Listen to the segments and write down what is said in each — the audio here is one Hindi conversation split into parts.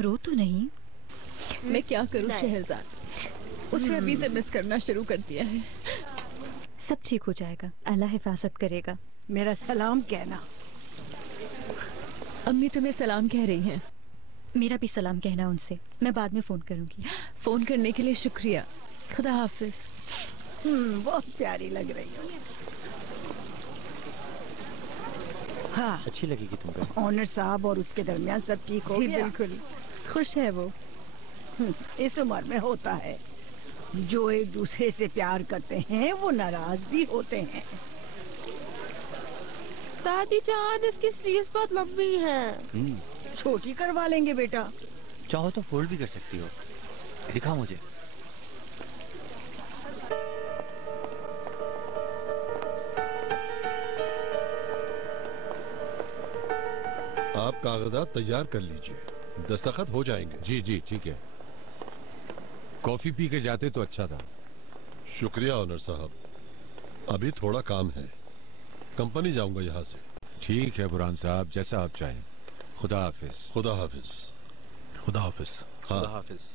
रो तो नहीं? मैं क्या करूं शहरजाद, उसे अभी से मिस करना शुरू कर दिया है। सब ठीक हो जाएगा, अल्लाह हिफाजत करेगा। मेरा सलाम कहना। अम्मी तुम्हें सलाम कह रही हैं। मेरा भी सलाम कहना उनसे। मैं बाद में फोन करूंगी। फोन करने के लिए शुक्रिया। खुदा हाफिज। बहुत प्यारी लग रही हो। हाँ, अच्छी लगेगी तुमको। ऑनर साहब और उसके दरमियान सब ठीक हो गया? बिल्कुल, खुश है वो। इस उम्र में होता है, जो एक दूसरे से प्यार करते हैं वो नाराज भी होते हैं। दादी चाँद, इसकी स्लीव्स बहुत लंबी हैं। छोटी करवा लेंगे बेटा। चाहो तो फोल्ड भी कर सकती हो। दिखा मुझे। आप कागजात तैयार कर लीजिए, दस्तखत हो जाएंगे। जी जी ठीक है। कॉफी पी के जाते तो अच्छा था। शुक्रिया ऑनर साहब, अभी थोड़ा काम है, कंपनी जाऊंगा यहाँ से। ठीक है बुरहान साहब, जैसा आप चाहें। खुदा हाफिज। खुदा हाफिज। खुदा हाफिज। खुदा हाफिज।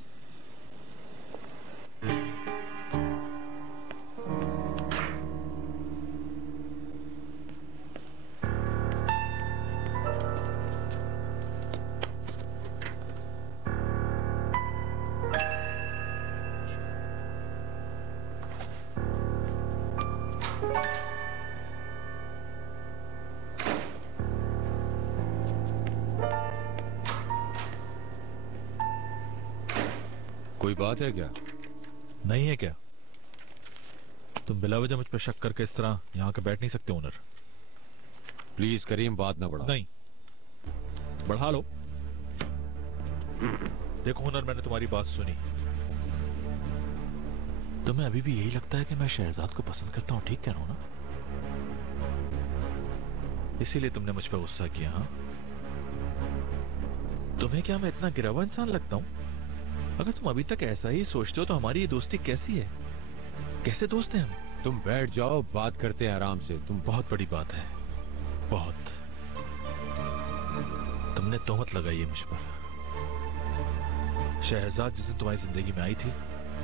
कोई बात है क्या? नहीं है क्या? तुम बिला वजह मुझ पर शक करके इस तरह यहाँ के बैठ नहीं सकते ओनर। प्लीज करीम, बात ना बढ़ाओ। नहीं, बढ़ा लो। देखो ओनर, मैंने तुम्हारी बात सुनी। तुम्हें अभी भी यही लगता है कि मैं शहजाद को पसंद करता हूँ, ठीक कह रहा हूँ ना? इसीलिए तुमने मुझ पर गुस्सा किया। हाँ, तुम्हें क्या मैं इतना गिरा हुआ इंसान लगता हूँ? अगर तुम अभी तक ऐसा ही सोचते हो तो हमारी ये दोस्ती कैसी है? कैसे दोस्त हैं हम? तुम बैठ जाओ, बात करते हैं आराम से। तुम बहुत बड़ी बात है, बहुत। तुमने तोहमत लगाई है मुझ पर। शहजाद जिस दिन तुम्हारी जिंदगी में आई थी,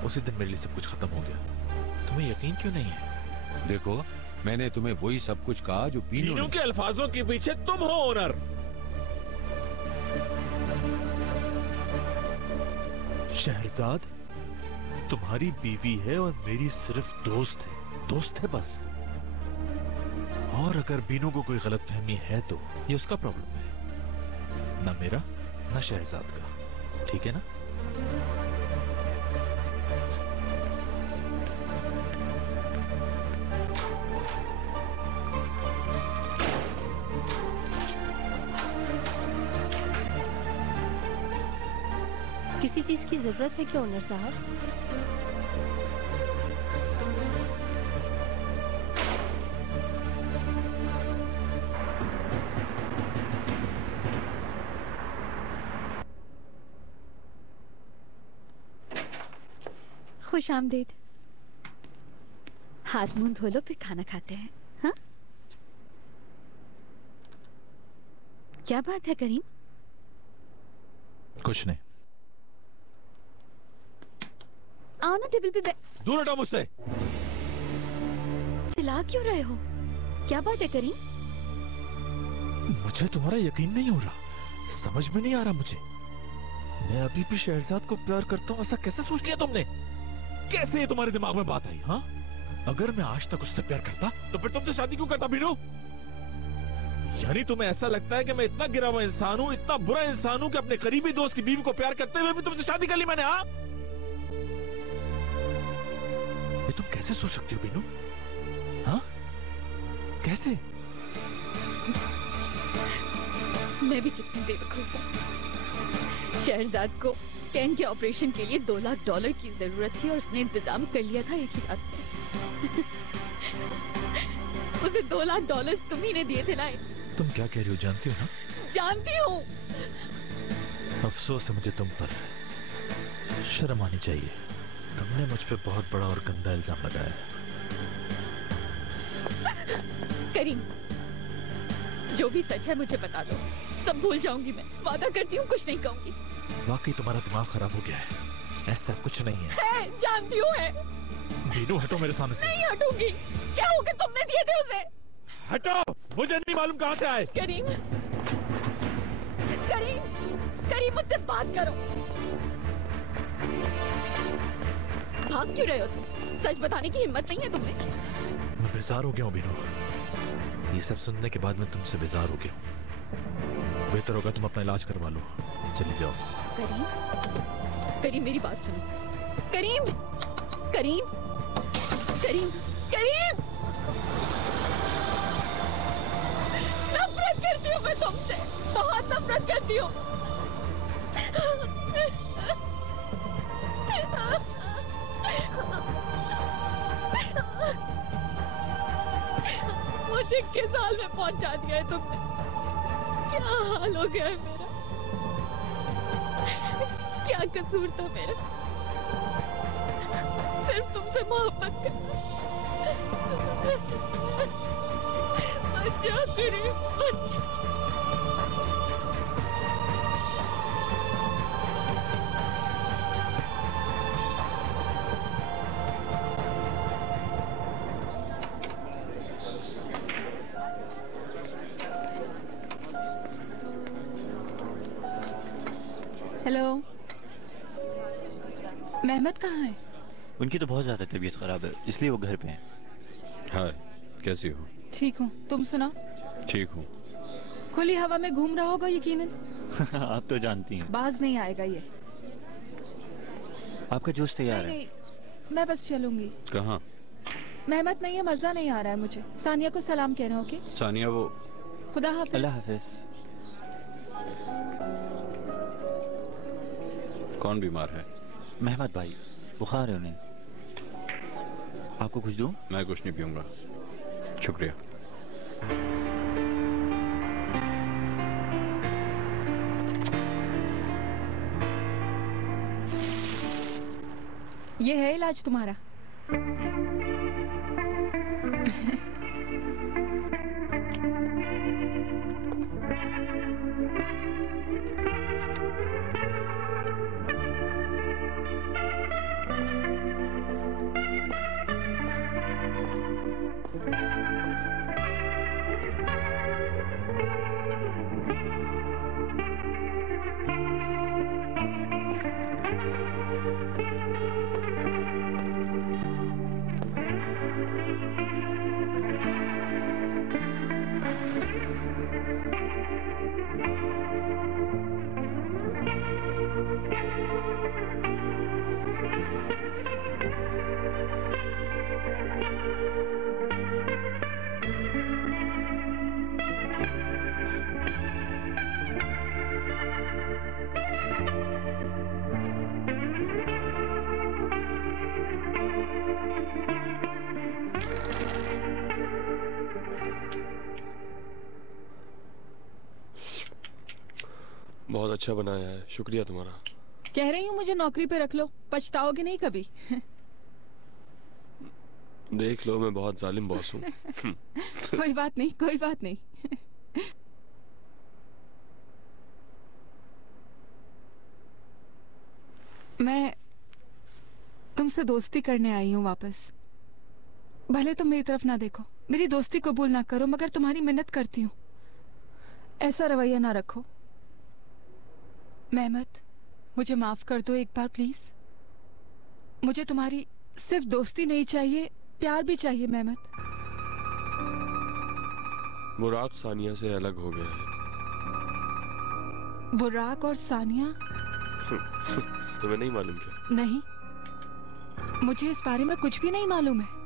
उसी दिन मेरे लिए सब कुछ खत्म हो गया। तुम्हें यकीन क्यों नहीं है? देखो, मैंने तुम्हें वही सब कुछ कहा जो बीनू के अल्फाजों के पीछे तुम हो ओनर। शहजाद तुम्हारी बीवी है और मेरी सिर्फ दोस्त है। दोस्त है बस। और अगर बीनू को कोई गलतफहमी है तो ये उसका प्रॉब्लम है, ना मेरा ना शहजाद का। ठीक है ना? किसी चीज की जरूरत है क्या ओनर साहब? खुश आमदीद। हाथ मुंह धो लो, फिर खाना खाते हैं। हाँ, क्या बात है करीम? कुछ नहीं। आओ ना, टेबल पे दूर हटो मुझसे। चिल्ला क्यों रहे हो? क्या बात है करीम? मुझे तुम्हारा यकीन नहीं हो रहा, समझ में नहीं आ रहा मुझे। मैं अभी भी शहजाद को प्यार करता हूँ, ऐसा कैसे सोच लिया तुमने? कैसे ये तुम्हारे दिमाग में बात आई? हाँ, अगर मैं आज तक उससे प्यार करता तो फिर तुमसे शादी क्यों करता बीनू? यानी तुम्हें ऐसा लगता है कि मैं इतना गिरा हुआ इंसान हूँ, इतना बुरा इंसान हूँ कि अपने करीबी दोस्त की बीवी को प्यार करते हुए भी तुमसे शादी कर ली मैंने? हाँ, ये तुम कैसे सोच सकती हो बीनू? हाँ, कैसे? मैं भी कितनी बेवकूफ हूँ। शहजाद को कैन के ऑपरेशन के लिए $2 लाख की जरूरत थी और उसने इंतजाम कर लिया था एक ही रात में। उसे $2 लाख तुम ही ने दिए थे ना? तुम क्या कह रही हो जानती हो ना? जानती हूँ। अफसोस है मुझे तुम पर, शर्म आनी चाहिए। तुमने मुझ पे बहुत बड़ा और गंदा इल्जाम लगाया है। करीम, जो भी सच है मुझे बता दो, सब भूल जाऊंगी मैं। वादा करती हूँ कुछ नहीं कहूंगी। वाकई तुम्हारा दिमाग खराब हो गया है, ऐसा कुछ नहीं है। जानती हूँ है। बीनू हटो मेरे सामने से। नहीं हटूंगी। क्या हो गया, तुमने दिए थे उसे? हटो, मुझे नहीं मालूम कहाँ से आए। करीम, करीम, करीम मुझसे बात करो। भाग क्यों रहे हो तुम? सच बताने की हिम्मत नहीं है तुमने? मैं बेजार हो गया हूँ बीनू, ये सब सुनने के बाद मैं तुमसे बेजार हो गया हूँ। बेहतर होगा तुम अपना इलाज करवा लो, चली जाओ। करीम, करीम मेरी बात सुनो। करीम, करीम, करीम, करीम, नफरत करती हूँ मैं तुमसे, बहुत नफरत करती हूँ। मुझे किस हाल में पहुंचा दिया है तुमने? क्या हाल हो गया है मेरा? क्या कसूर था मेरा? सिर्फ तुमसे मोहब्बत करना। अच्छा करीम, अच्छा। हेलो, मेहमत कहाँ है? उनकी तो बहुत ज्यादा तबीयत खराब है, इसलिए वो घर पे हैं। हाय, कैसी हो? ठीक हूँ, तुम सुनाओ? ठीक हूँ। खुली हवा में घूम रहा होगा यकीनन। आप तो जानती हैं। बाज नहीं आएगा ये। आपका जूस तैयार है। नहीं, मैं बस चलूंगी। कहाँ? मेहमत नहीं है, मजा नहीं आ रहा है मुझे। सानिया को सलाम कहना, ओके? सानिया वो। खुदा हाफिज। अल्लाह हाफिज। कौन बीमार है? मेहमत भाई, बुखार है उन्हें। आपको कुछ दूं? मैं कुछ नहीं पीऊंगा, शुक्रिया। ये है इलाज तुम्हारा? बहुत अच्छा बनाया है, शुक्रिया तुम्हारा। कह रही हूँ मुझे नौकरी पे रख लो, पछताओगे नहीं कभी। देख लो, मैं बहुत जालिम बॉस हूँ। कोई बात नहीं, कोई बात नहीं। मैं तुमसे दोस्ती करने आई हूँ वापस। भले तुम मेरी तरफ ना देखो, मेरी दोस्ती कबूल ना करो, मगर तुम्हारी मिन्नत करती हूँ, ऐसा रवैया ना रखो। मेहमत, मुझे माफ कर दो एक बार प्लीज। मुझे तुम्हारी सिर्फ दोस्ती नहीं चाहिए, प्यार भी चाहिए मेहमत। बुराक सानिया से अलग हो गया है। बुराक और सानिया? तुम्हें नहीं मालूम क्या? नहीं, मुझे इस बारे में कुछ भी नहीं मालूम है।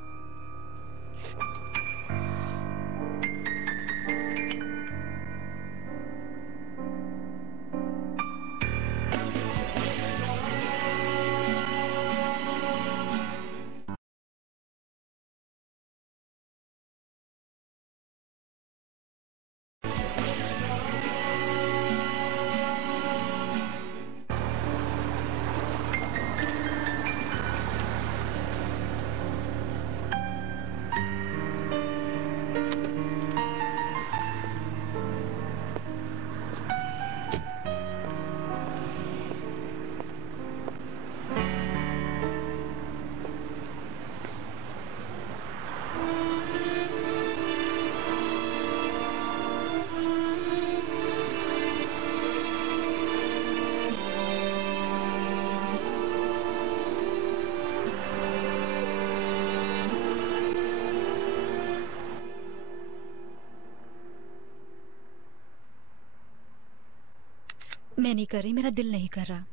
मैं नहीं कर रही, मेरा दिल नहीं कर रहा।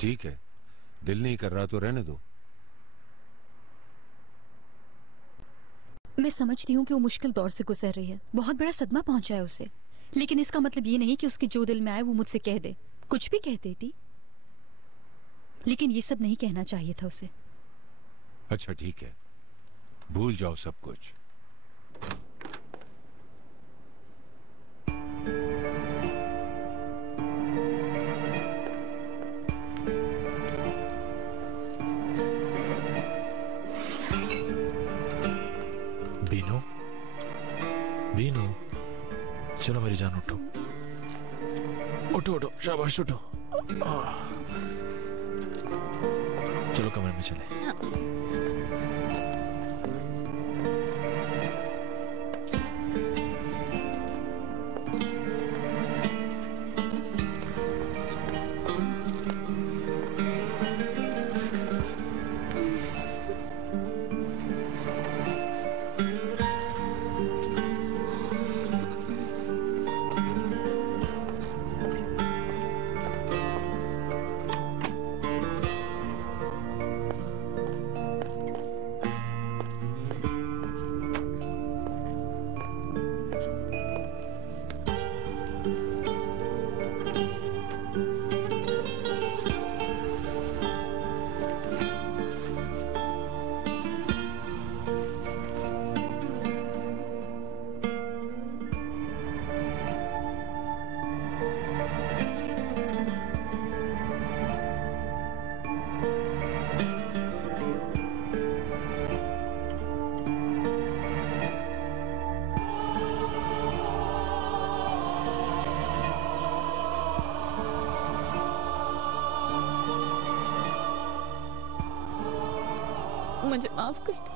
ठीक है, दिल नहीं कर रहा तो रहने दो। मैं समझती हूँ कि वो मुश्किल दौर से गुजर रही है, बहुत बड़ा सदमा पहुंचा है उसे, लेकिन इसका मतलब ये नहीं कि उसके जो दिल में आए वो मुझसे कह दे। कुछ भी कह देती, लेकिन ये सब नहीं कहना चाहिए था उसे। अच्छा ठीक है, भूल जाओ सब कुछ। बीनू, बीनू, चलो मेरी जान उठो, उठो उठो, शाबाश उठो। चलो कमरे में चले। मुझे माफ कर दो,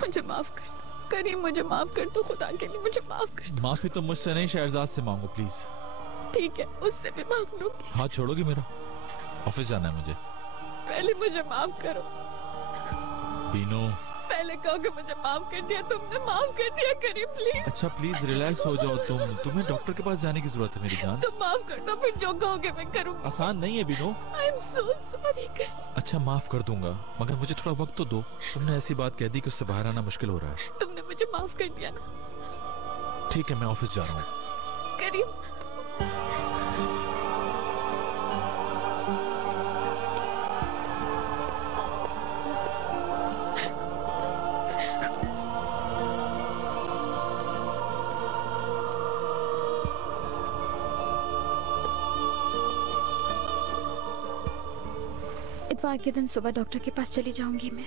मुझे माफ कर दो करीम, मुझे माफ कर दो, खुदा के लिए मुझे माफ कर दो। माफी तो मुझसे नहीं, शहरजाद से मांगो प्लीज। ठीक है, उससे भी मांग लूंगी। हाथ छोड़ोगी मेरा? ऑफिस जाना है मुझे। पहले मुझे माफ करो। बीनू, पहले कहो कि मुझे माफ कर दिया, तुमने माफ कर दिया करीम, प्लीज। अच्छा प्लीज रिलैक्स हो जाओ तुम, तुम्हें डॉक्टर के पास जाने की जरूरत है मेरी जान। तुम माफ कर दो, फिर जो कहोगे मैं करूंगी। आसान नहीं है Binu. I am so sorry Karim. अच्छा माफ कर दूंगा, मगर मुझे थोड़ा वक्त तो दो। तुमने ऐसी बात कह दी कि उससे बाहर आना मुश्किल हो रहा है। तुमने मुझे माफ कर दिया ना। ठीक है, मैं ऑफिस जा रहा हूँ। करीम, इतवार के दिन सुबह डॉक्टर के पास चली जाऊंगी मैं।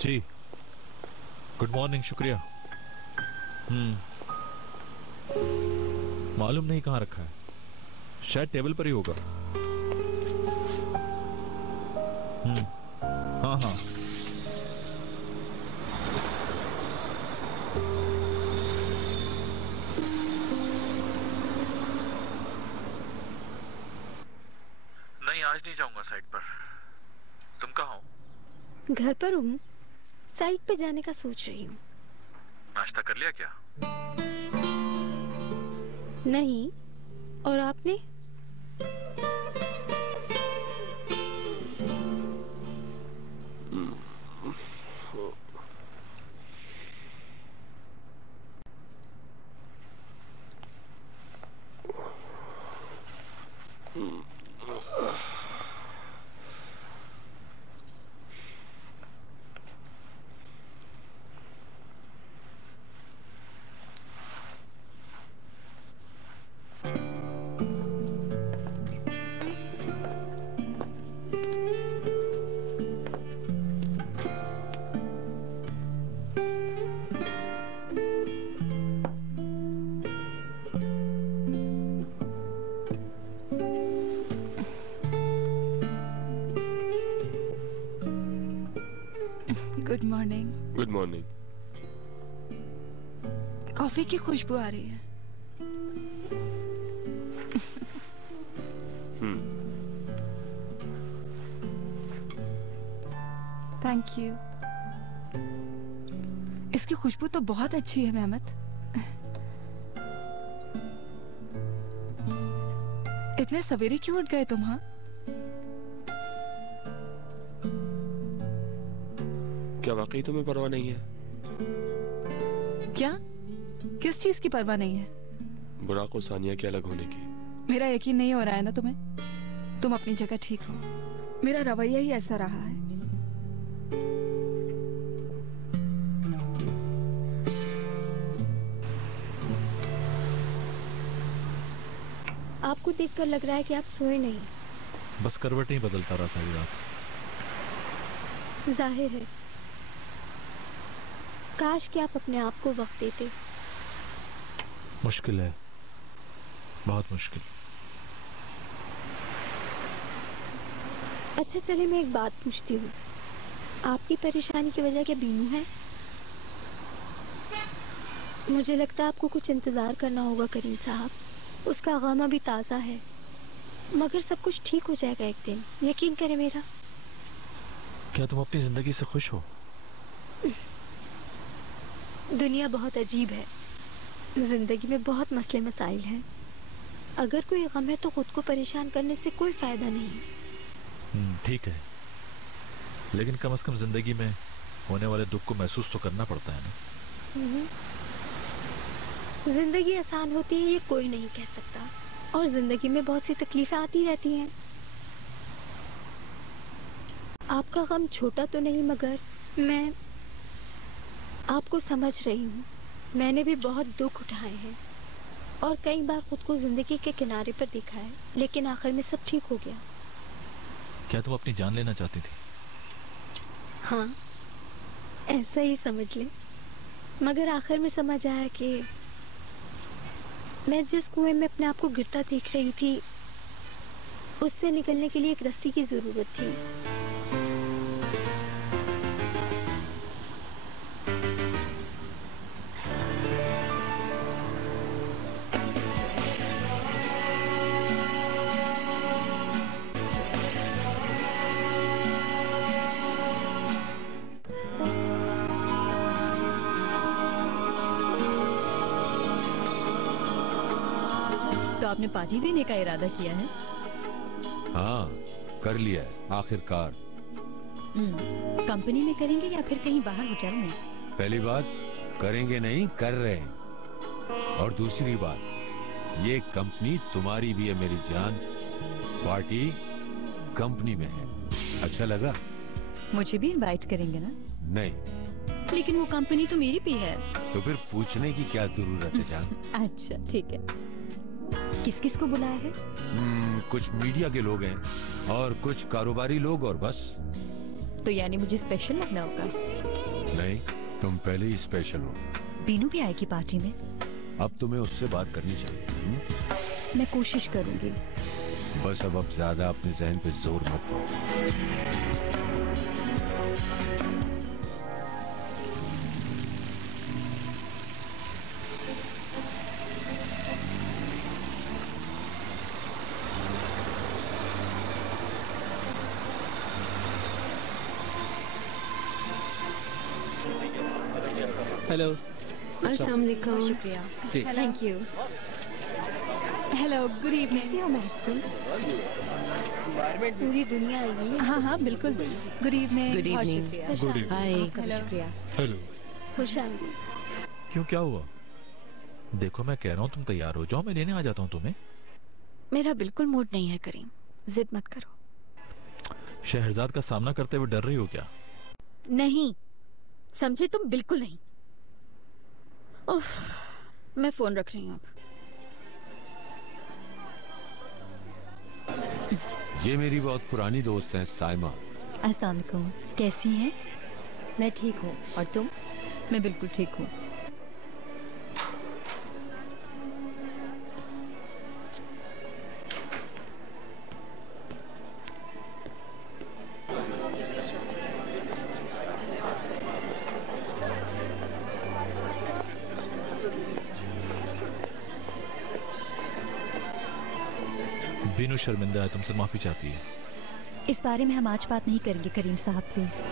जी, गुड मॉर्निंग, शुक्रिया। मालूम नहीं कहाँ रखा है, शायद टेबल पर ही होगा। हाँ हाँ, नहीं आज नहीं जाऊंगा साइट पर। तुम कहाँ हो? घर पर हूँ, साइट पे जाने का सोच रही हूँ। नाश्ता कर लिया क्या? नहीं, और आपने? Good morning. Good morning. Coffee की खुशबू आ रही है। Thank you. इसकी खुशबू तो बहुत अच्छी है मेहमत। इतने सवेरे क्यों उठ गए तुम? हाँ, क्या वाकई तुम्हें परवाह नहीं है? क्या? किस चीज की परवाह नहीं है? बुराक और सानिया के अलग होने की। मेरा यकीन नहीं हो रहा है ना तुम्हें? तुम अपनी जगह ठीक हो, मेरा रवैया ही ऐसा रहा है। आपको देखकर लग रहा है कि आप सोए नहीं। बस करवटें ही बदलता रहा सारी रात। जाहिर है, काश कि आप अपने आप को वक्त देते। मुश्किल है, बहुत मुश्किल। अच्छा चले, मैं एक बात पूछती हूँ, आपकी परेशानी की वजह क्या बीनू है? मुझे लगता है आपको कुछ इंतजार करना होगा करीम साहब। उसका गम अभी ताज़ा है, मगर सब कुछ ठीक हो जाएगा एक दिन, यकीन करें मेरा। क्या तुम अपनी जिंदगी से खुश हो? दुनिया बहुत अजीब है, जिंदगी में बहुत मसले मसाइल हैं। अगर कोई गम है तो खुद को परेशान करने से कोई फायदा नहीं। ठीक है, लेकिन कम से कम जिंदगी में होने वाले दुख को महसूस तो करना पड़ता है ना। जिंदगी आसान होती है ये कोई नहीं कह सकता, और जिंदगी में बहुत सी तकलीफें आती रहती हैं। आपका गम छोटा तो नहीं, मगर मैं आपको समझ रही हूँ। मैंने भी बहुत दुख उठाए हैं और कई बार खुद को जिंदगी के किनारे पर देखा है, लेकिन आखिर में सब ठीक हो गया। क्या तुम अपनी जान लेना चाहती थी? हाँ, ऐसा ही समझ ले। मगर आखिर में समझ आया कि मैं जिस कुएं में अपने आप को गिरता देख रही थी, उससे निकलने के लिए एक रस्सी की जरूरत थी। तो आपने पार्टी देने का इरादा किया है? हाँ, कर लिया है आखिरकार। कंपनी में करेंगे या फिर कहीं बाहर होटल में? पहली बात, करेंगे नहीं, कर रहे हैं। और दूसरी बात, ये कंपनी तुम्हारी भी है मेरी जान। पार्टी कंपनी में है। अच्छा लगा? मुझे भी इनवाइट करेंगे ना? नहीं। लेकिन वो कंपनी तो मेरी भी है। तो फिर पूछने की क्या जरूरत है जान? अच्छा ठीक है। किस किस को बुलाया है? कुछ मीडिया के लोग हैं और कुछ कारोबारी लोग, और बस। तो यानी मुझे स्पेशल लगना होगा? नहीं, तुम पहले ही स्पेशल हो। बीनू भी आएगी पार्टी में? अब तुम्हें उससे बात करनी चाहिए। मैं कोशिश करूंगी। बस अब ज्यादा अपने जहन पे जोर मत दो। हेलो। अस्सलाम वालेकुम। शुक्रिया। जी। Thank you. Hello, good evening. कैसे हो मैं? पूरी दुनिया आई है। हाँ हाँ बिल्कुल। Good evening. Good evening. Good evening. Hi. शुक्रिया। हेलो। खुश आमदीद। क्यों, क्या हुआ? देखो मैं कह रहा हूँ तुम तैयार हो जाओ, मैं लेने आ जाता हूँ तुम्हें। मेरा बिल्कुल मूड नहीं है करीम, जिद मत करो। शहरजाद का सामना करते हुए डर रही हो क्या? नहीं, समझे तुम, बिल्कुल नहीं। उफ, मैं फोन रख रही हूँ अब। ये मेरी बहुत पुरानी दोस्त है साइमा। अस्सलाम वालेकुम। कैसी हैं? मैं ठीक हूँ, और तुम? मैं बिल्कुल ठीक हूँ। बीनू शर्मिंदा है, तुमसे माफी चाहती है। इस बारे में हम आज बात नहीं करेंगे करीम साहब, प्लीज।